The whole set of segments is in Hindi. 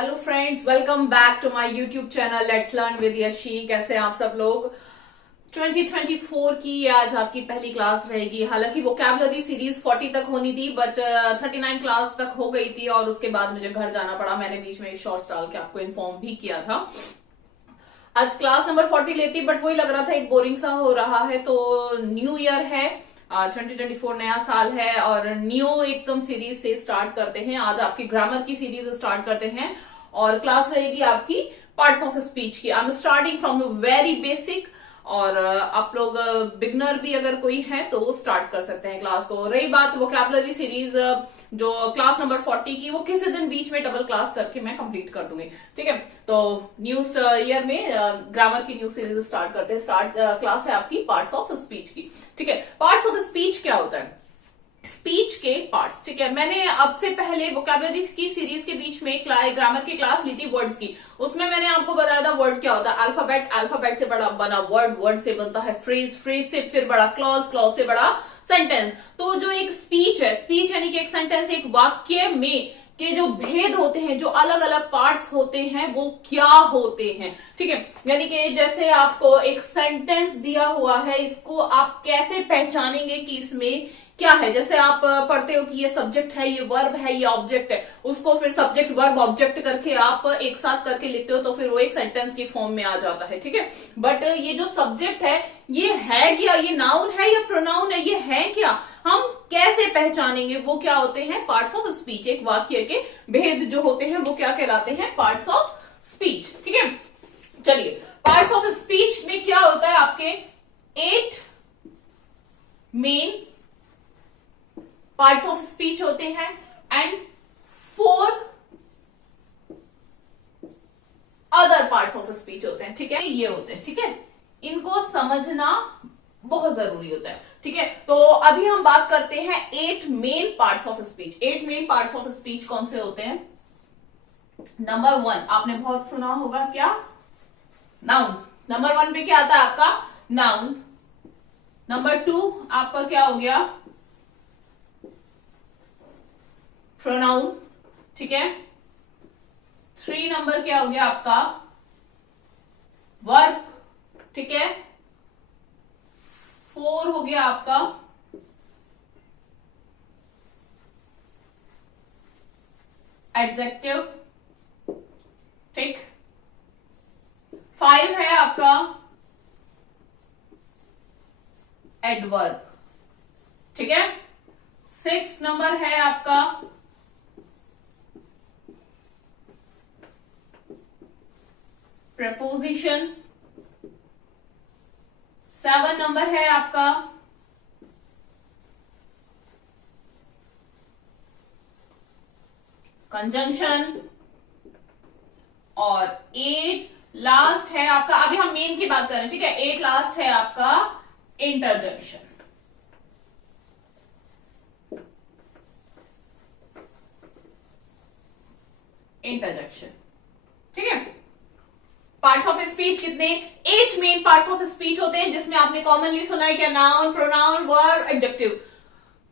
Hello friends, welcome back to my YouTube channel let's learn with Yashi. कैसे हैं आप सब लोग। 2024 की ये आज आपकी पहली क्लास रहेगी। हालांकि वोकैबुलरी सीरीज 40 तक होनी थी, बट 39 क्लास तक हो गई थी और उसके बाद मुझे घर जाना पड़ा। मैंने बीच में शॉर्ट्स डाल के आपको इन्फॉर्म भी किया था। आज क्लास नंबर 40 लेती, बट वही लग रहा था एक बोरिंग सा हो रहा है। तो न्यू ईयर है, 2024 नया साल है और न्यू एकदम सीरीज से स्टार्ट करते हैं। आज आपकी ग्रामर की सीरीज स्टार्ट करते हैं और क्लास रहेगी आपकी पार्ट्स ऑफ स्पीच की। I am starting from very basic और आप लोग बिगनर भी अगर कोई है तो वो स्टार्ट कर सकते हैं क्लास को। रही बात वोकैबुलरी सीरीज जो क्लास नंबर 40 की, वो किसी दिन बीच में डबल क्लास करके मैं कंप्लीट कर दूंगी। ठीक है, तो न्यू ईयर में ग्रामर की न्यू सीरीज स्टार्ट करते हैं। क्लास है आपकी पार्ट्स ऑफ स्पीच की। ठीक है, पार्ट्स ऑफ स्पीच क्या होता है? स्पीच के पार्ट्स। ठीक है, मैंने अब से पहले वोकैबुलरी की सीरीज के बीच में ग्रामर की क्लास ली थी वर्ड्स की। उसमें मैंने आपको बताया था वर्ड क्या होता है। अल्फाबेट, अल्फाबेट से बड़ा बना वर्ड, वर्ड से बनता है फ्रेज, फ्रेज से फिर बड़ा क्लॉज, क्लॉज से बड़ा सेंटेंस। तो जो एक स्पीच है, स्पीच यानी कि एक सेंटेंस, एक वाक्य में के जो भेद होते हैं, जो अलग अलग पार्ट्स होते हैं, वो क्या होते हैं। ठीक है, यानी कि जैसे आपको एक सेंटेंस दिया हुआ है, इसको आप कैसे पहचानेंगे कि इसमें क्या है। जैसे आप पढ़ते हो कि ये सब्जेक्ट है, ये वर्ब है, ये ऑब्जेक्ट है, उसको फिर सब्जेक्ट वर्ब ऑब्जेक्ट करके आप एक साथ करके लिखते हो तो फिर वो एक सेंटेंस की फॉर्म में आ जाता है। ठीक है, बट ये जो सब्जेक्ट है, ये है क्या, ये नाउन है या प्रोनाउन है, ये है क्या, हम कैसे पहचानेंगे? वो क्या होते हैं? Parts of speech. एक वाक्य के भेद जो होते हैं वो क्या कहलाते हैं? Parts of speech. ठीक है, चलिए, पार्ट्स ऑफ स्पीच में क्या होता है? आपके 8 मेन पार्ट्स ऑफ स्पीच होते हैं and 4 other parts of speech होते हैं। ठीक है, ये होते हैं। ठीक है, इनको समझना बहुत जरूरी होता है। ठीक है, तो अभी हम बात करते हैं 8 main parts of speech. 8 main parts of speech कौन से होते हैं? नंबर 1 आपने बहुत सुना होगा, क्या? नाउन। नंबर 1 पे क्या आता है आपका? नाउन। नंबर 2 आपका क्या हो गया? प्रोनाउन। ठीक है, 3 नंबर क्या हो गया आपका? वर्ब। ठीक है, 4 हो गया आपका एडजेक्टिव। ठीक, 5 है आपका एडवर्ब। ठीक है, 6 नंबर है आपका प्रपोजिशन। 7 नंबर है आपका कंजंक्शन और 8 लास्ट है आपका, अभी हम मेन की बात कर रहे हैं। ठीक है, 8 लास्ट है आपका इंटरजेक्शन। इंटरजेक्शन। ठीक है, पार्ट्स ऑफ स्पीच कितने? 8 मेन पार्ट्स ऑफ स्पीच होते हैं, जिसमें आपने कॉमनली सुना है क्या? Noun, pronoun, verb, adjective.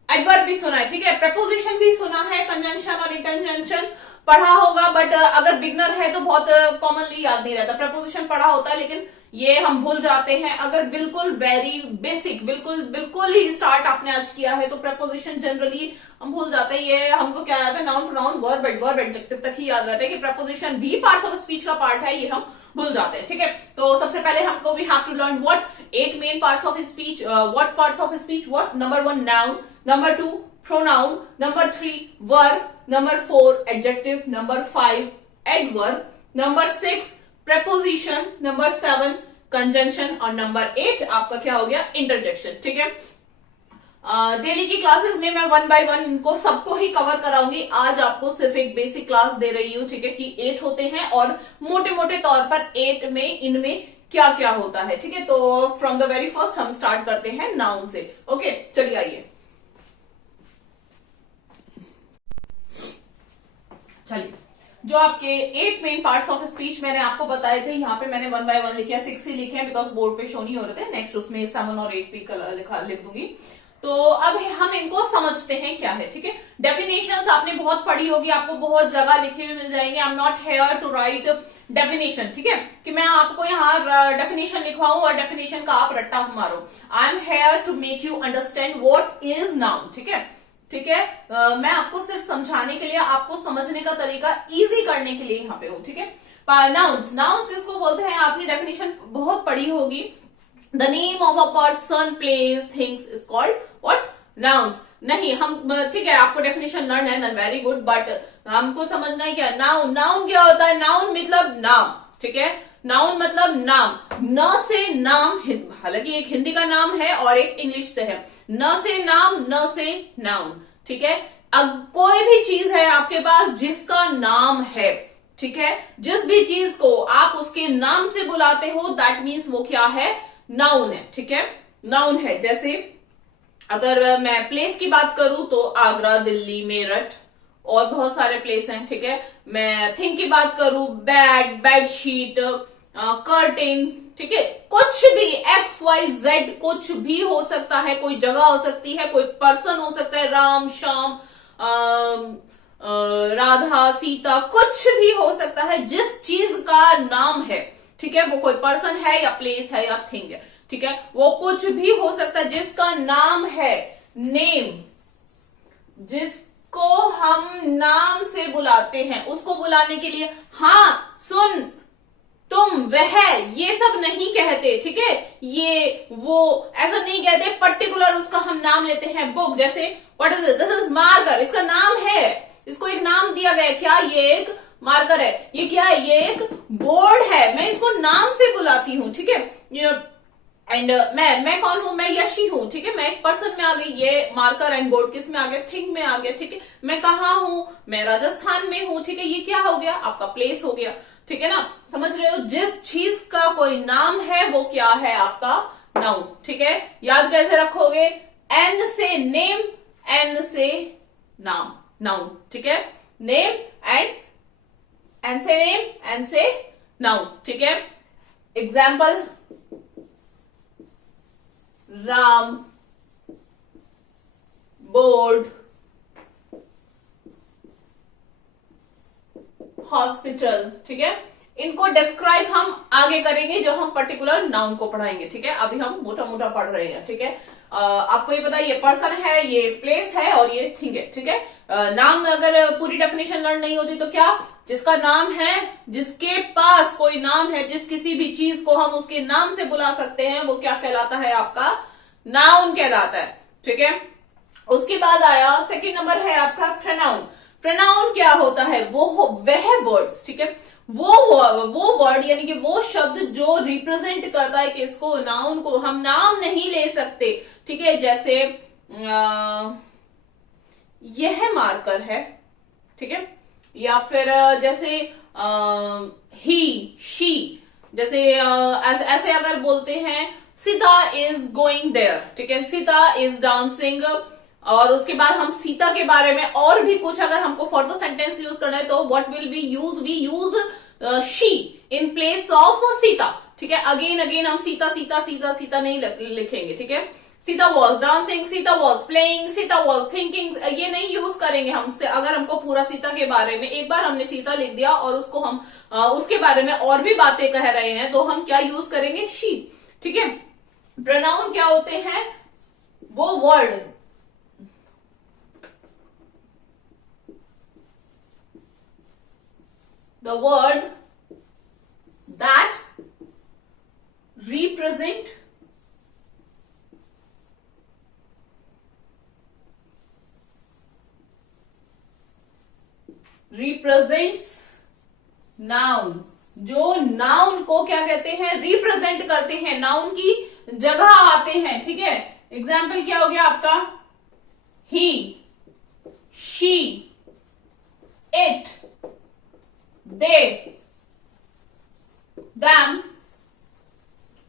Adverb भी सुना है। ठीक है, प्रपोजिशन भी सुना है, कंजंक्शन और इंटरजेक्शन पढ़ा होगा, बट अगर बिगनर है तो बहुत कॉमनली याद नहीं रहता। प्रपोजिशन पढ़ा होता है लेकिन ये हम भूल जाते हैं। अगर बिल्कुल वेरी बेसिक, बिल्कुल ही स्टार्ट आपने आज किया है तो प्रपोजिशन जनरली हम भूल जाते हैं। ये हमको क्या याद है? Noun, pronoun, verb, adverb, adjective तक ही याद रहता है कि प्रपोजिशन भी पार्ट्स ऑफ स्पीच का पार्ट है, ये हम भूल जाते हैं। ठीक है, तो सबसे पहले हमको we have to learn what 8 main parts of speech. What parts of speech? What? Number 1 noun, number 2 pronoun, number 3 verb, number 4 adjective, number 5 adverb, number 6 preposition, number 7 conjunction और नंबर 8 आपका क्या हो गया? इंटरजेक्शन। ठीक है, डेली की क्लासेस में मैं 1 बाय 1 इनको सबको ही कवर कराऊंगी। आज आपको सिर्फ एक बेसिक क्लास दे रही हूं। ठीक है, कि 8 होते हैं और मोटे मोटे तौर पर 8 में इनमें क्या क्या होता है। ठीक है, तो फ्रॉम द वेरी फर्स्ट हम स्टार्ट करते हैं नाउन से। ओके, चलिए आइए। चलिए, जो आपके 8 मेन पार्ट्स ऑफ स्पीच मैंने आपको बताए थे, यहाँ पे मैंने 1 बाय 1 लिखे हैं, 6 ही लिखे हैं बिकॉज बोर्ड पे शो नहीं हो रहे थे। नेक्स्ट उसमें 7 और 8 भी लिख दूंगी। तो अब हम इनको समझते हैं क्या है, ठीक है। डेफिनेशंस आपने बहुत पढ़ी होगी, आपको बहुत जगह लिखे हुए मिल जाएंगे। I am not here to write definition, ठीक है, कि मैं आपको यहाँ डेफिनेशन लिखवाऊं और डेफिनेशन का आप रट्टा मारो। I am here to make you understand what is noun, ठीक है, ठीक है। मैं आपको सिर्फ समझाने के लिए, आपको समझने का तरीका इजी करने के लिए यहाँ पे हूं, ठीक है। नाउन्स, नाउन्स किसको बोलते हैं, आपने डेफिनेशन बहुत पढ़ी होगी। The name of a person, place, things is called what, nouns. नहीं, हम ठीक है, आपको डेफिनेशन लर्न है, देन वेरी गुड, बट हमको समझना है क्या नाउन। नाउन क्या होता है, नाउन मतलब नाम, ठीक है, नाउन मतलब नाम। न से नाम, हालांकि एक हिंदी का नाम है और एक इंग्लिश से है। न से नाम, न से नाउन, ठीक है। अब कोई भी चीज है आपके पास जिसका नाम है, ठीक है, जिस भी चीज को आप उसके नाम से बुलाते हो, दैट मीन्स वो क्या है, नाउन है, ठीक है, नाउन है। जैसे अगर मैं प्लेस की बात करूं तो आगरा, दिल्ली, मेरठ और बहुत सारे प्लेस हैं, ठीक है। मैं थिंग की बात करूं, बेड, बेडशीट, कर्टेन, ठीक है, कुछ भी XYZ कुछ भी हो सकता है, कोई जगह हो सकती है, कोई पर्सन हो सकता है, राम, श्याम, राधा, सीता, कुछ भी हो सकता है। जिस चीज का नाम है, ठीक है, वो कोई पर्सन है या प्लेस है या थिंग है, ठीक है, वो कुछ भी हो सकता है जिसका नाम है, नेम, जिसको हम नाम से बुलाते हैं, उसको बुलाने के लिए हाँ, सुन, तुम, वह, ये सब नहीं कहते, ठीक है, ये वो ऐसा नहीं कहते, पर्टिकुलर उसका हम नाम लेते हैं। बुक, जैसे what is this is marker, इसका नाम है, इसको एक नाम दिया गया, क्या, ये एक मार्कर है। ये क्या है, ये एक बोर्ड है, मैं इसको नाम से बुलाती हूँ, ठीक है। एंड मैं कौन हूं, मैं यशी हूं, ठीक है, मैं एक पर्सन में आ गई, ये मार्कर एंड बोर्ड किस में आ गया, थिंग में आ गया, ठीक है। मैं कहाँ हूं, मैं राजस्थान में हूं, ठीक है, ये क्या हो गया, आपका प्लेस हो गया, ठीक है ना, समझ रहे हो। जिस चीज का कोई नाम है वो क्या है, आपका नाउन, ठीक है। याद कैसे रखोगे, एन से नेम, एन से नाम, नाउन, ठीक है, नेम एंड एन से नेम, एन से नाउन, ठीक है। एग्जाम्पल, राम, बोर्ड, हॉस्पिटल, ठीक है। इनको डिस्क्राइब हम आगे करेंगे जब हम पर्टिकुलर नाउन को पढ़ाएंगे, ठीक है। अभी हम मोटा मोटा पढ़ रहे हैं, ठीक है। आपको ये पता है, ये पर्सन है, ये प्लेस है और ये थिंग है, ठीक है। नाम अगर पूरी डेफिनेशन लर्न नहीं होती तो क्या, जिसका नाम है, जिसके पास कोई नाम है, जिस किसी भी चीज को हम उसके नाम से बुला सकते हैं, वो क्या कहलाता है, आपका नाउन कहलाता है, ठीक है। उसके बाद आया सेकंड नंबर है आपका प्रोनाउन। प्रोनाउन क्या होता है, वह वर्ड्स, ठीक है, वो वर्ड यानी कि वो शब्द जो रिप्रेजेंट करता है कि इसको, नाउन को हम नाम नहीं ले सकते, ठीक है। जैसे यह मार्कर है, ठीक है, या फिर जैसे ही, शी, जैसे ऐसे अगर बोलते हैं, सीता इज गोइंग देयर, ठीक है, सीता इज डांसिंग। और उसके बाद हम सीता के बारे में और भी कुछ अगर हमको फॉर द सेंटेंस यूज करना है तो what will be use, we use she in place of Sita, ठीक है। अगेन अगेन हम सीता सीता सीता सीता नहीं लिखेंगे, ठीक है। Sita was dancing, Sita was playing, Sita was thinking, ये नहीं यूज करेंगे हमसे। अगर हमको पूरा सीता के बारे में, एक बार हमने सीता लिख दिया और उसको हम उसके बारे में और भी बातें कह रहे हैं तो हम क्या यूज करेंगे, शी, ठीक है। प्रोनाउन क्या होते हैं, वो word, the word that represents noun, जो नाउन को क्या कहते हैं, रिप्रेजेंट करते हैं, नाउन की जगह आते हैं, ठीक है। एग्जाम्पल क्या हो गया आपका, ही, शी, इट, दे, दैम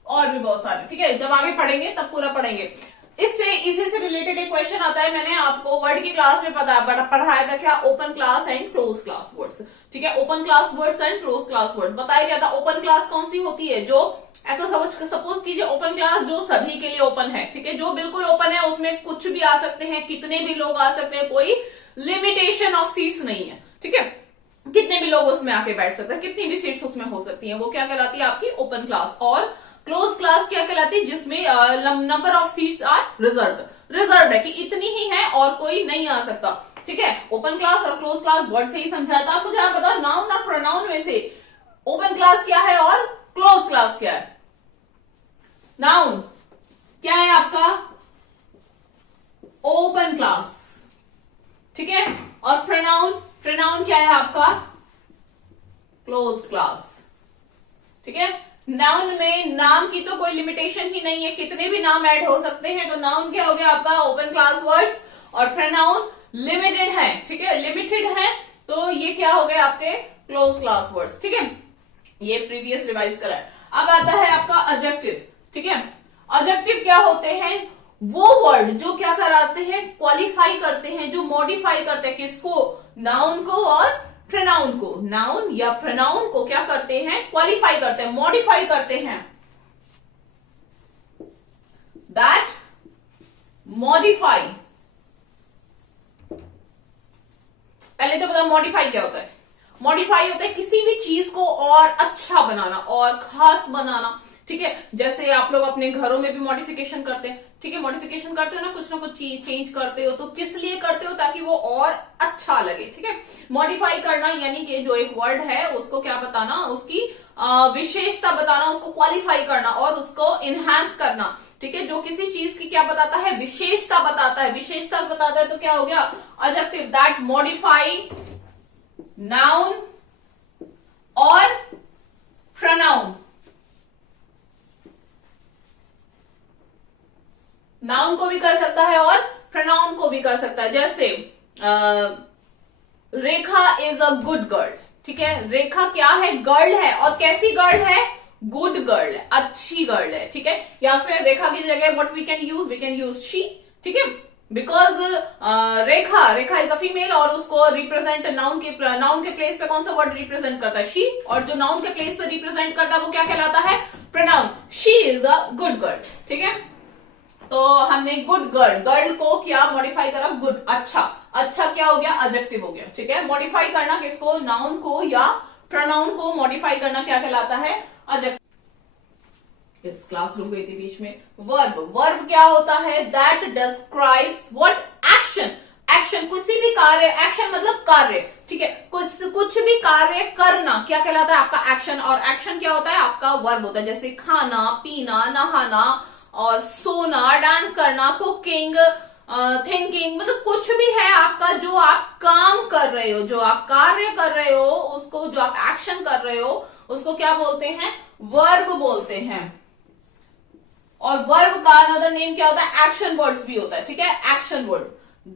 और भी बहुत सारे, ठीक है। जब आगे पढ़ेंगे तब पूरा पढ़ेंगे। इसी से रिलेटेड एक क्वेश्चन आता है, मैंने आपको वर्ड वर्ड की क्लास में पढ़ाया था क्या, open class and close class words, ठीक है, open class words and close class word बताया गया था। ओपन क्लास कौन सी होती है, जो ऐसा सपोज कीजिए ओपन क्लास जो सभी के लिए ओपन है, ठीक है, जो बिल्कुल ओपन है, उसमें कुछ भी आ सकते हैं, कितने भी लोग आ सकते हैं, कोई लिमिटेशन ऑफ सीट्स नहीं है, ठीक है, कितने भी लोग उसमें आके बैठ सकते हैं, कितनी भी सीट्स उसमें हो सकती हैं, वो क्या कहलाती है आपकी ओपन क्लास। और क्लोज क्लास क्या कहलाती है, जिसमें number of seats are reserved है कि इतनी ही है और कोई नहीं आ सकता, ठीक है। ओपन क्लास और क्लोज क्लास वर्ड से ही समझाया था। मुझे आप बताओ नाउन और प्रोनाउन में से ओपन क्लास क्या है और क्लोज क्लास क्या है। नाउन क्या है आपका, ओपन क्लास, ठीक है, और प्रोनाउन क्या है आपका, क्लोज क्लास, ठीक है। नाउन में नाम की तो कोई लिमिटेशन ही नहीं है, कितने भी नाम ऐड हो सकते हैं, तो नाउन क्या हो गया आपका ओपन क्लास वर्ड्स, और प्रोनाउन लिमिटेड है, ठीक है, लिमिटेड है, तो ये क्या हो गया आपके क्लोज क्लास वर्ड्स, ठीक है। ये प्रीवियस रिवाइज करा है। अब आता है आपका एडजेक्टिव, ठीक है। एडजेक्टिव क्या होते हैं, वो वर्ड जो क्या कराते हैं, क्वालिफाई करते हैं, जो मॉडिफाई करते हैं, किसको, नाउन को और प्रोनाउन को। नाउन या प्रोनाउन को क्या करते हैं, क्वालिफाई करते हैं, मॉडिफाई करते हैं। दैट मॉडिफाई, पहले तो पता मॉडिफाई क्या होता है। मॉडिफाई होता है किसी भी चीज को और अच्छा बनाना और खास बनाना, ठीक है। जैसे आप लोग अपने घरों में भी मॉडिफिकेशन करते हैं, ठीक है, मॉडिफिकेशन करते हो ना कुछ चीज चेंज करते हो, तो किस लिए करते हो, ताकि वो और अच्छा लगे, ठीक है। मॉडिफाई करना यानी कि जो एक वर्ड है उसको क्या बताना, उसकी विशेषता बताना, उसको क्वालिफाई करना और उसको इनहांस करना, ठीक है। जो किसी चीज की क्या बताता है, विशेषता बताता है, विशेषता बताता है, तो क्या हो गया एडजेक्टिव। दैट मॉडिफाई नाउन और प्रोनाउन। नाउन को भी कर सकता है और प्रोनाउन को भी कर सकता है। जैसे रेखा इज अ गुड गर्ल, ठीक है, रेखा क्या है, गर्ल है, और कैसी गर्ल है, गुड गर्ल है, अच्छी गर्ल है, ठीक है। या फिर रेखा की जगह what we can use she, ठीक है, because Rekha is a female और उसको रिप्रेजेंट नाउन के प्लेस पे कौन सा वर्ड रिप्रेजेंट करता है, शी, और जो नाउन के प्लेस पे रिप्रेजेंट करता है वो क्या कहलाता है, pronoun. She is a good girl, ठीक है। तो हमने गुड गर्ल को क्या मॉडिफाई करा, गुड, अच्छा क्या हो गया, एडजेक्टिव हो गया, ठीक है। मॉडिफाई करना किसको, नाउन को या प्रोनाउन को मॉडिफाई करना क्या कहलाता है, एडजेक्टिव। इस क्लास रुक गई थी बीच में। वर्ब क्या होता है, दैट डिस्क्राइब्स व्हाट एक्शन किसी भी कार्य, एक्शन मतलब कार्य, ठीक है, कुछ भी कार्य करना क्या कहलाता है आपका एक्शन, और एक्शन क्या होता है आपका वर्ब होता है। जैसे खाना पीना, नहाना और सोना, डांस करना, कुकिंग, थिंकिंग, मतलब कुछ भी है आपका जो आप काम कर रहे हो, जो आप कार्य कर रहे हो, उसको जो आप एक्शन कर रहे हो उसको क्या बोलते हैं, वर्ब बोलते हैं। और वर्ब का अनदर नेम क्या होता है, एक्शन वर्ड्स भी होता है, ठीक है, action word.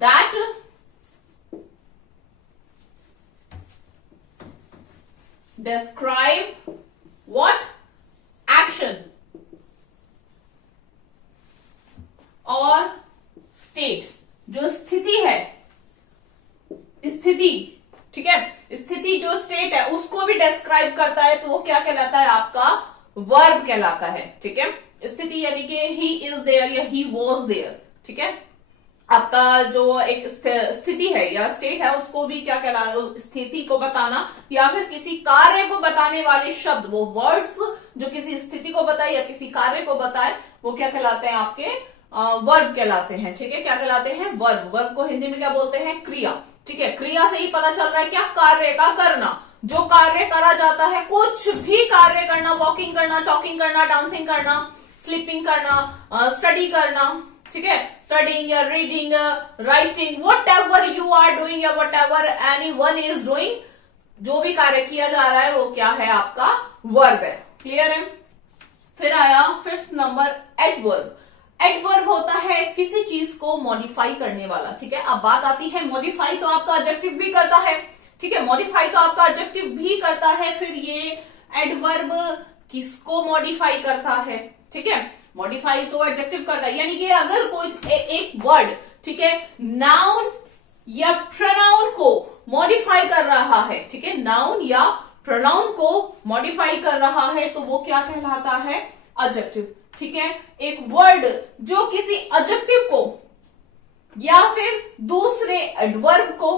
That describe what action और स्टेट, जो स्थिति है, स्थिति, ठीक है, स्थिति जो स्टेट है उसको भी डिस्क्राइब करता है, तो वो क्या कहलाता है आपका वर्ब कहलाता है, ठीक है। स्थिति यानी कि ही इज देयर या ही वॉज देयर, ठीक है। आपका जो एक स्थिति है या स्टेट है उसको भी क्या कहलाता है, स्थिति को बताना या फिर किसी कार्य को बताने वाले शब्द, वो वर्ड्स जो किसी स्थिति को बताए या किसी कार्य को बताए, वो क्या कहलाते हैं आपके वर्ब कहलाते हैं, ठीक है। क्या कहलाते हैं, वर्ब को हिंदी में क्या बोलते हैं, क्रिया, ठीक है। क्रिया से ही पता चल रहा है क्या, कार्य का करना, जो कार्य करा जाता है, कुछ भी कार्य करना, वॉकिंग करना, टॉकिंग करना, डांसिंग करना, स्लीपिंग करना, स्टडी करना, ठीक है, स्टडिंग या reading, writing, whatever you are doing या whatever anyone is doing, जो भी कार्य किया जा रहा है वो क्या है आपका वर्ब है। क्लियर है। फिर आया फिफ्थ नंबर एडवर्ब। एडवर्ब होता है किसी चीज को मॉडिफाई करने वाला, ठीक है। अब बात आती है मॉडिफाई तो आपका एडजेक्टिव भी करता है, ठीक है, मॉडिफाई तो आपका एडजेक्टिव भी करता है। फिर ये एडवर्ब किसको मॉडिफाई करता है, ठीक है, मॉडिफाई तो एडजेक्टिव करता है, यानी कि अगर कोई एक वर्ड, ठीक है, नाउन या प्रोनाउन को मॉडिफाई कर रहा है, ठीक है, नाउन या प्रोनाउन को मॉडिफाई कर रहा है तो वो क्या कहलाता है, एडजेक्टिव, ठीक है। एक वर्ड जो किसी एडजेक्टिव को या फिर दूसरे एडवर्ब को,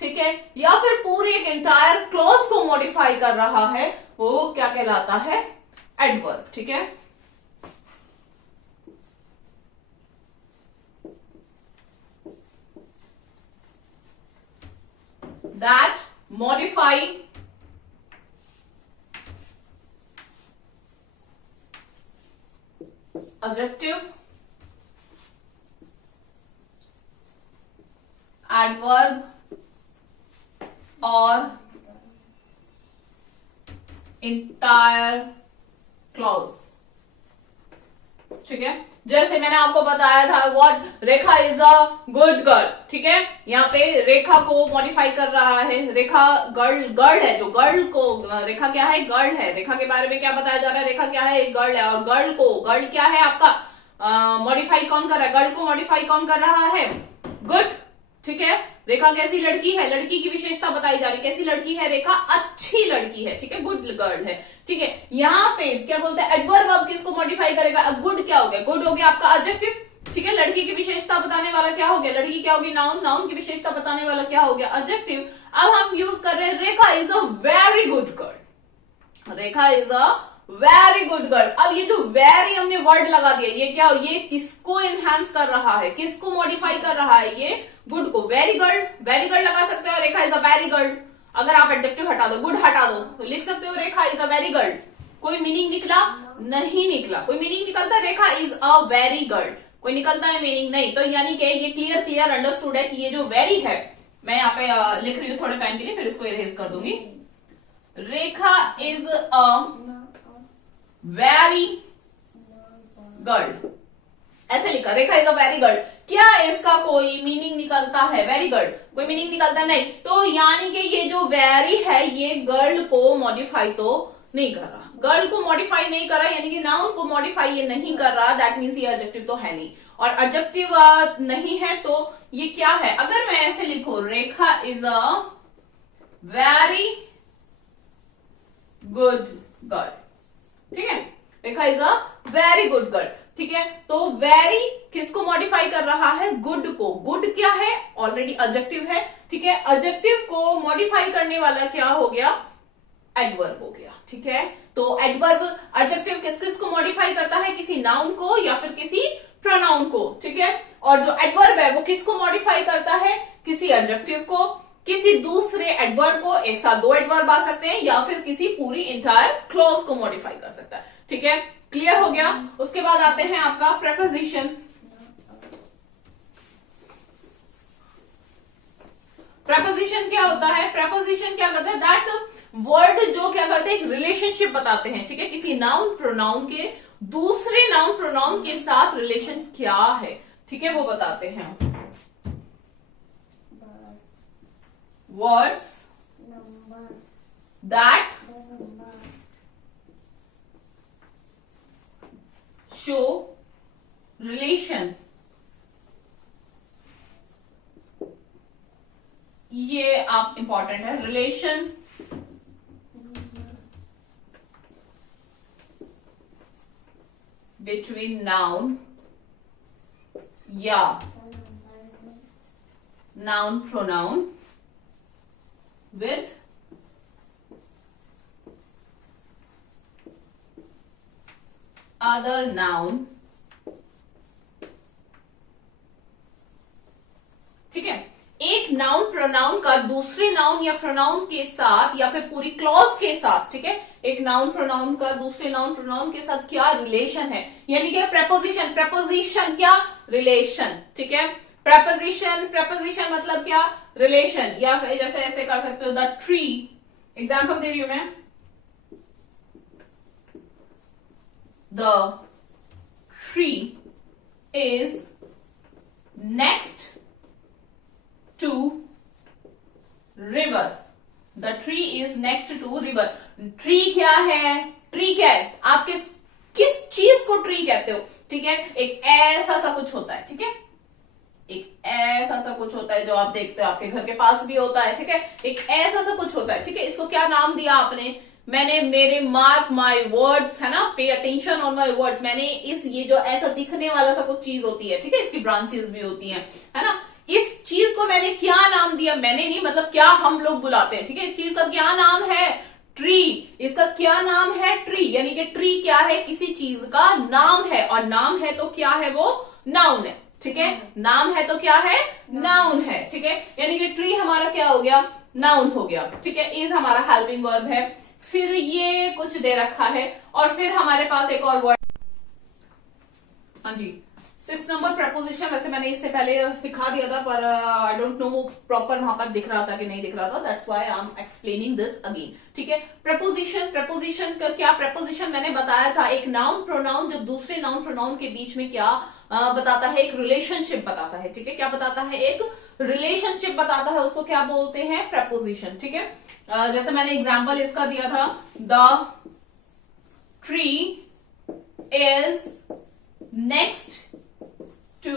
ठीक है, या फिर पूरे एक एंटायर क्लॉज को मॉडिफाई कर रहा है वो क्या कहलाता है, एडवर्ब, ठीक है। that modify adjective, adverb or entire clause, ठीक है। जैसे मैंने आपको बताया था what Rekha is a good girl, ठीक है, यहाँ पे रेखा को मॉडिफाई कर रहा है, रेखा गर्ल है, जो गर्ल को, रेखा क्या है, गर्ल है, रेखा के बारे में क्या बताया जा रहा है, रेखा क्या है, एक गर्ल है, और गर्ल क्या है आपका, मॉडिफाई कौन कर रहा है, गर्ल को मॉडिफाई कौन कर रहा है, गुड, ठीक है। रेखा कैसी लड़की है, लड़की की विशेषता बताई जा रही, कैसी लड़की है रेखा, अच्छी लड़की है, ठीक है, गुड गर्ल है, ठीक है। यहाँ पे क्या बोलते हैं, एडवर्ब अब किसको मॉडिफाई करेगा, अब गुड क्या हो गया, गुड हो गया आपका एडजेक्टिव, ठीक है। लड़की की विशेषता बताने वाला क्या हो गया, लड़की क्या होगी, नाउन, नाउन की विशेषता बताने वाला क्या हो गया, एडजेक्टिव। अब हम यूज कर रहे हैं Rekha is a very good girl, Rekha is a very good girl. अब ये जो वेरी हमने वर्ड लगा दिया, ये क्या, ये किसको एनहांस कर रहा है, किसको मॉडिफाई कर रहा है, ये गुड को, वेरी गर्ल लगा सकते हो, रेखा इज अ वेरी गर्ल। अगर आप एडजेक्टिव हटा दो, गुड हटा दो, तो लिख सकते हो रेखा इज अ वेरी गर्ल। कोई मीनिंग निकला, नहीं निकला, कोई मीनिंग निकलता है, Rekha is a very girl, कोई निकलता है मीनिंग, नहीं। तो यानी कि ये क्लियर अंडरस्टूड है कि ये जो वेरी है, मैं यहाँ पे लिख रही हूँ थोड़े टाइम के लिए, फिर इसको इरेज कर दूंगी। रेखा इज अ वेरी गर्ल, ऐसे लिखा, रेखा इज अ वेरी गर्ल। क्या इसका कोई मीनिंग निकलता है, वेरी गर्ल, कोई मीनिंग निकलता नहीं, तो यानी कि ये जो वेरी है ये गर्ल को मॉडिफाई तो नहीं कर रहा, गर्ल को मॉडिफाई नहीं कर रहा, यानी कि नाउन को मॉडिफाई ये नहीं कर रहा, दैट मीन्स ये एडजेक्टिव तो है नहीं, और एडजेक्टिव नहीं है तो ये क्या है। अगर मैं ऐसे लिखूं, Rekha is a very good girl, ठीक है, Rekha is a very good girl, ठीक है। तो वेरी किसको मॉडिफाई कर रहा है, गुड को, गुड क्या है, ऑलरेडी एडजेक्टिव है, ठीक है, एडजेक्टिव को मॉडिफाई करने वाला क्या हो गया, एडवर्ब हो गया, ठीक है। तो एडवर्ब, एडजेक्टिव किस किस को मॉडिफाई करता है, किसी नाउन को या फिर किसी प्रोनाउन को, ठीक है। और जो एडवर्ब है वो किसको मॉडिफाई करता है, किसी एडजेक्टिव को, किसी दूसरे एडवर्ब को, एक साथ दो एडवर्ब आ सकते हैं, या फिर किसी पूरी इंटायर क्लॉज को मॉडिफाई कर सकता है, ठीक है, क्लियर हो गया। उसके बाद आते हैं आपका प्रेपोजिशन। प्रेपोजिशन क्या होता है, प्रेपोजिशन क्या करते हैं, दैट वर्ड जो क्या करते हैं, एक रिलेशनशिप बताते हैं, ठीक है, किसी नाउन प्रोनाउन के दूसरे नाउन प्रोनाउन के साथ रिलेशन क्या है, ठीक है, वो बताते हैं। वर्ड्स दैट शो रिलेशन, ये आप इंपॉर्टेंट है, रिलेशन बिटवीन नाउन या noun pronoun with other noun, ठीक है। एक नाउन प्रोनाउन का दूसरे नाउन या प्रोनाउन के साथ या फिर पूरी क्लॉज के साथ, ठीक है, एक नाउन प्रोनाउन का दूसरे नाउन प्रोनाउन के साथ क्या रिलेशन है, यानी कि प्रेपोजिशन, प्रेपोजिशन क्या, रिलेशन, ठीक है। प्रेपोजिशन मतलब क्या, रिलेशन, या फिर जैसे ऐसे कर सकते हो, द ट्री, एग्जाम्पल दे रही हूं मैं, the tree is next to river, the tree is next to river. Tree क्या है, ट्री क्या है, आप किस चीज को ट्री कहते हो, ठीक है, एक ऐसा सा कुछ होता है, ठीक है, एक ऐसा सा कुछ होता है जो आप देखते हो, आपके घर के पास भी होता है, ठीक है। एक ऐसा सा कुछ होता है, ठीक है। इसको क्या नाम दिया आपने? मैंने मेरे मार्क माय वर्ड्स, है ना, pay attention on my words, मैंने इस ये जो ऐसा दिखने वाला सा कुछ चीज होती है, ठीक है, इसकी ब्रांचेस भी होती हैं, है ना, इस चीज को मैंने क्या नाम दिया? मैंने नहीं, मतलब क्या हम लोग बुलाते हैं, ठीक है। इस चीज का क्या नाम है? ट्री। इसका क्या नाम है? ट्री। यानी कि ट्री क्या है? किसी चीज का नाम है, और नाम है तो क्या है? वो नाउन है, ठीक है। नाम है तो क्या है? नाउन है, ठीक है। यानी कि ट्री हमारा क्या हो गया? नाउन हो गया, ठीक है। इज हमारा हेल्पिंग वर्ब है। फिर ये कुछ दे रखा है, और फिर हमारे पास एक और वर्ड, हाँ जी, 6 नंबर प्रपोजिशन। वैसे मैंने इससे पहले सिखा दिया था, पर आई डोंट नो वो प्रॉपर वहां पर दिख रहा था कि नहीं दिख रहा था, that's why I am explaining this again, ठीक है। प्रपोजिशन, प्रपोजिशन का क्या? प्रपोजिशन मैंने बताया था, एक नाउन प्रोनाउन जो दूसरे नाउन प्रोनाउन के बीच में क्या बताता है? एक रिलेशनशिप बताता है, ठीक है। क्या बताता है? एक रिलेशनशिप बताता है, उसको क्या बोलते हैं? प्रपोजिशन, ठीक है। जैसे मैंने एग्जाम्पल इसका दिया था, the tree is next to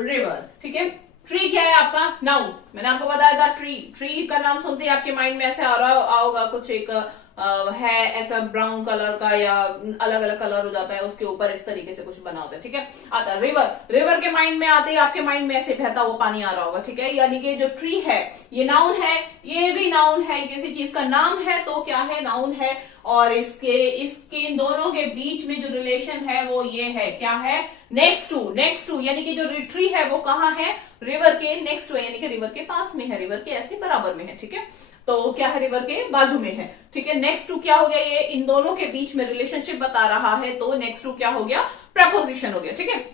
river, ठीक है। ट्री क्या है आपका? नाउन। मैंने आपको बताया था ट्री, ट्री का नाम सुनते ही आपके माइंड में ऐसे आ रहा होगा कुछ एक है ऐसा ब्राउन कलर का, या अलग अलग कलर हो जाता है उसके ऊपर, इस तरीके से कुछ बना होता है, ठीक है। आता है रिवर, रिवर के माइंड में आते ही आपके माइंड में ऐसे बहता हुआ पानी आ रहा होगा, ठीक है। यानी कि जो ट्री है ये नाउन है, ये भी नाउन है, किसी चीज का नाम है तो क्या है? नाउन है। और इसके इन दोनों के बीच में जो रिलेशन है वो ये है, क्या है? Next to, next to. यानी कि जो ट्री है वो कहाँ है? रिवर के नेक्स्ट टू, यानी कि रिवर के पास में है, रिवर के ऐसे बराबर में है, ठीक है। तो क्या है? रिवर के बाजू में है, ठीक है। नेक्स्ट टू क्या हो गया? ये इन दोनों के बीच में रिलेशनशिप बता रहा है, तो नेक्स्ट टू क्या हो गया? प्रपोजिशन हो गया, ठीक है।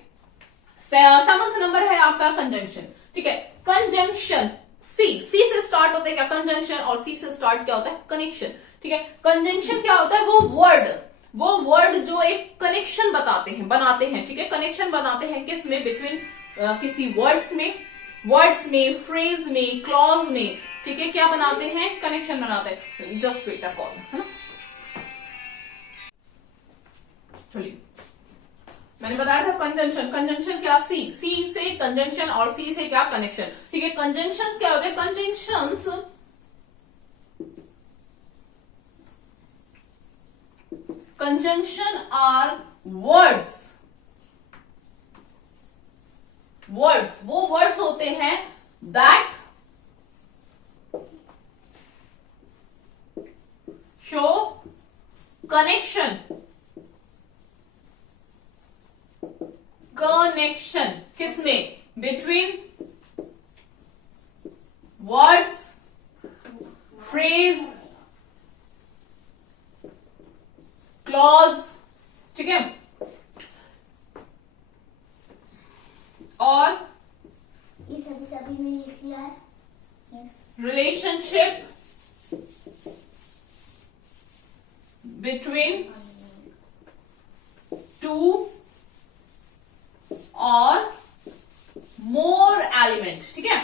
7th नंबर है आपका कंजंक्शन, ठीक है। कंजंक्शन, सी से स्टार्ट होता है क्या? कंजंक्शन। और सी से स्टार्ट क्या होता है? कनेक्शन, ठीक है। कंजंक्शन क्या होता है? वो वर्ड जो एक कनेक्शन बताते हैं, बनाते हैं, ठीक है। कनेक्शन बनाते हैं किस में? बिटवीन किसी वर्ड्स में, फ्रेज में, क्लॉज में, ठीक है। क्या बनाते हैं? कनेक्शन बनाते हैं। जस्ट वेट अ कॉल, है ना। चलिए, मैंने बताया था कंजंक्शन, कंजंक्शन क्या? सी से कंजंक्शन, और सी से क्या? कनेक्शन, ठीक है। कंजंक्शंस क्या होते हैं? कंजंक्शन आर वर्ड्स, वो वर्ड्स होते हैं दैट शो कनेक्शन किसमें? बिटवीन वर्ड्स, फ्रेज, क्लॉज, ठीक है, और सभी में लिख लिया है। रिलेशनशिप बिटवीन टू और मोर एलिमेंट, ठीक है।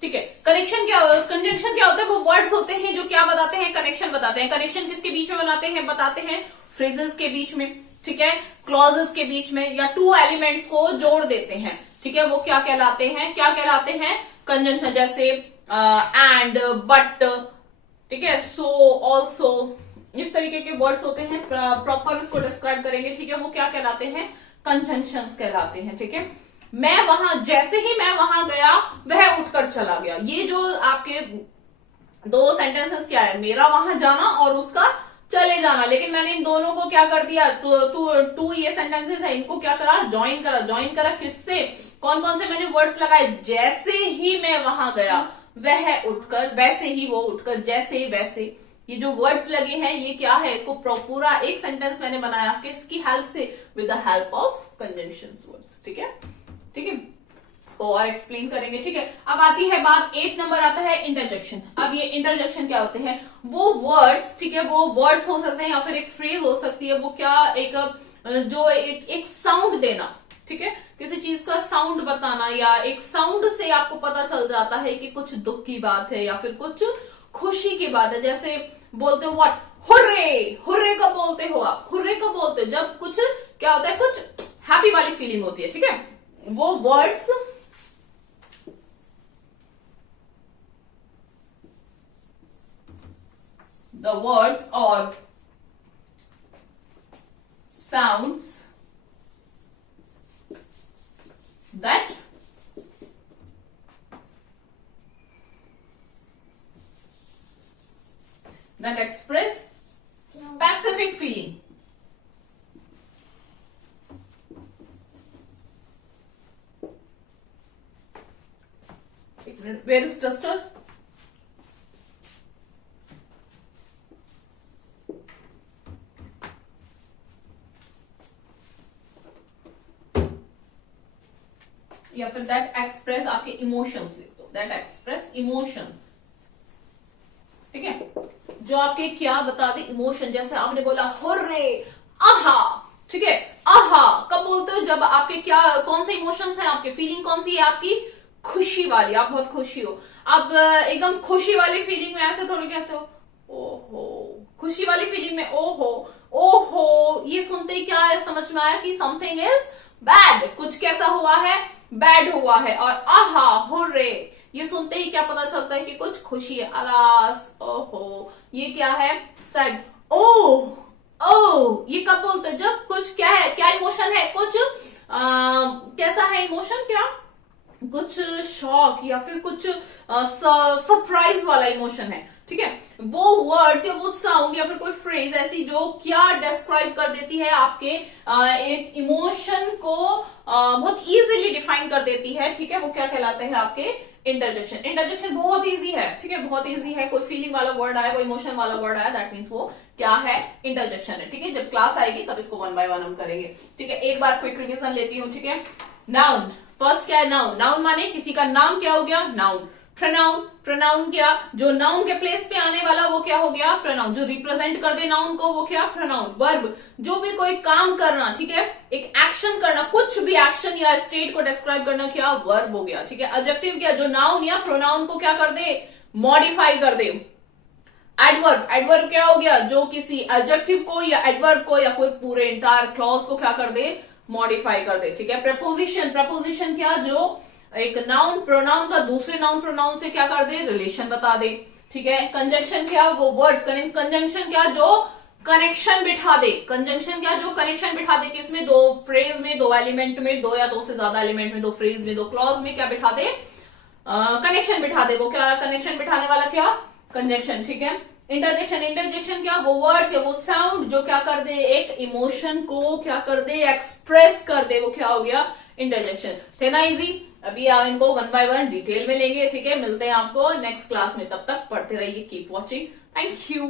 ठीक है। कनेक्शन क्या, कंजंक्शन क्या होता है? वो वर्ड्स होते हैं जो क्या बताते हैं? कनेक्शन बताते हैं। कनेक्शन किसके बीच में बताते हैं? फ्रेजेस के बीच में, ठीक है, क्लॉजेस के बीच में, या टू एलिमेंट्स को जोड़ देते हैं, ठीक है। वो क्या कहलाते हैं? कंजंक्शन। जैसे एंड, बट, ठीक है, सो, ऑल्सो, इस तरीके के वर्ड्स होते हैं, प्रॉपर उसको डिस्क्राइब करेंगे, ठीक है। वो क्या कहलाते हैं? कंजंक्शंस कहलाते हैं, ठीक है। जैसे ही मैं वहां गया, वह उठकर चला गया। ये जो आपके दो सेंटेंसेस क्या है? मेरा वहां जाना और उसका चले जाना। लेकिन मैंने इन दोनों को क्या कर दिया? टू ये सेंटेंसेस है, इनको क्या करा? ज्वाइन करा किससे? कौन कौन से मैंने वर्ड्स लगाए? जैसे ही मैं वहां गया, वह उठकर, वैसे ही वो उठकर, जैसे वैसे, ये जो वर्ड्स लगे हैं ये क्या है? इसको पूरा एक सेंटेंस मैंने बनाया किसकी हेल्प से? With the help of conjunctions words, ठीक है। इसको और एक्सप्लेन करेंगे, ठीक है। अब आती है बात, 8 नंबर आता है इंटरजेक्शन। अब ये इंटरजेक्शन क्या होते हैं? वो वर्ड्स, ठीक है, वो वर्ड्स हो सकते हैं या फिर एक फ्रेज हो सकती है। वो क्या? एक साउंड देना, ठीक है, किसी चीज का साउंड बताना, या एक साउंड से आपको पता चल जाता है कि कुछ दुख की बात है या फिर कुछ खुशी की बात है। जैसे बोलते हैं व्हाट, हुर्रे, हुर्रे कब बोलते हो आप? हुर्रे कब बोलते हो? जब कुछ क्या होता है, कुछ हैप्पी वाली फीलिंग होती है, ठीक है। वो words the words or sounds that express specific feeling. Where is duster? या फिर दैट एक्सप्रेस आपके इमोशंस लिख दो, दैट एक्सप्रेस इमोशंस, ठीक है। जो आपके क्या बता दे इमोशन, जैसे आपने बोला हुर्रे, आहा, ठीक है। आहा कब बोलते हो? जब आपके क्या, कौन से इमोशंस हैं आपके, फीलिंग कौन सी है आपकी? खुशी वाली, आप बहुत खुशी हो। अब एकदम खुशी वाली फीलिंग में ऐसे थोड़ी कहते हो ओहो, खुशी वाली फीलिंग में ओहो ओहो, ये सुनते ही क्या है समझ में आया कि समथिंग इज बैड, कुछ कैसा हुआ है, बैड हुआ है। और आहा, हुर्रे, ये सुनते ही क्या पता चलता है कि कुछ खुशी है। अलास, ओहो, ये क्या है, सैड। ओह, ओह, ये कब बोलते हैं? जब कुछ क्या है, क्या इमोशन है, कुछ कैसा है इमोशन, क्या कुछ शॉक या फिर कुछ सरप्राइज वाला इमोशन है, ठीक है। वो वर्ड्स या वो साउंड या फिर कोई फ्रेज ऐसी जो क्या डिस्क्राइब कर देती है आपके एक इमोशन को बहुत इजीली डिफाइन कर देती है, ठीक है। वो क्या कहलाते हैं आपके इंटरजेक्शन। इंटरजेक्शन बहुत इजी है, ठीक है, बहुत इजी है। कोई फीलिंग वाला वर्ड आया, कोई इमोशन वाला वर्ड आया, दैट मीन्स वो क्या है, इंटरजेक्शन है, ठीक है। जब क्लास आएगी तब इसको 1 by 1 हम करेंगे, ठीक है। एक बार क्विक रिवीजन लेती हूँ, ठीक है। नाउन, फर्स्ट क्या है नाउन? नाउन माने किसी का नाम क्या हो गया, नाउन। प्रोनाउन, प्रोनाउन क्या, जो नाउन के प्लेस पे आने वाला वो क्या हो गया, प्रोनाउन। जो रिप्रेजेंट कर दे नाउन को वो क्या, प्रोनाउन। वर्ब, जो भी कोई काम करना, ठीक है, एक एक्शन करना, कुछ भी एक्शन या स्टेट को डिस्क्राइब करना, क्या, वर्ब हो गया, ठीक है। एडजेक्टिव क्या, जो नाउन या प्रोनाउन को क्या कर दे, मॉडिफाई कर दे। एडवर्ब, एडवर्ब क्या हो गया, जो किसी एडजेक्टिव को या एडवर्ब को या फिर पूरे इंटायर क्लॉज को क्या कर दे, मॉडिफाई कर दे, ठीक है। प्रपोजिशन, प्रपोजिशन क्या, जो एक नाउन प्रोनाउन का दूसरे नाउन प्रोनाउन से क्या कर दे, रिलेशन बता दे, ठीक है। कंजंक्शन क्या, वो वर्ड्स, कंजंक्शन क्या, जो कनेक्शन बिठा दे। कंजंक्शन क्या, जो कनेक्शन बिठा दे, किसमें, दो फ्रेज में, दो एलिमेंट में, दो या दो से ज्यादा एलिमेंट में, दो फ्रेज में, दो क्लॉज में क्या बिठा दे, कनेक्शन बिठा दे। वो क्या, कनेक्शन बिठाने वाला क्या, कंजंक्शन, ठीक है। इंटरजेक्शन, इंटरजेक्शन क्या, वो वर्ड्स या वो साउंड जो क्या कर दे, एक इमोशन को क्या कर दे, एक्सप्रेस कर दे, वो क्या हो गया, इंटरजेक्शन। थे ना इजी? अभी आप इनको 1 by 1 डिटेल में लेंगे, ठीक है। मिलते हैं आपको नेक्स्ट क्लास में, तब तक पढ़ते रहिए, कीप वॉचिंग, थैंक यू।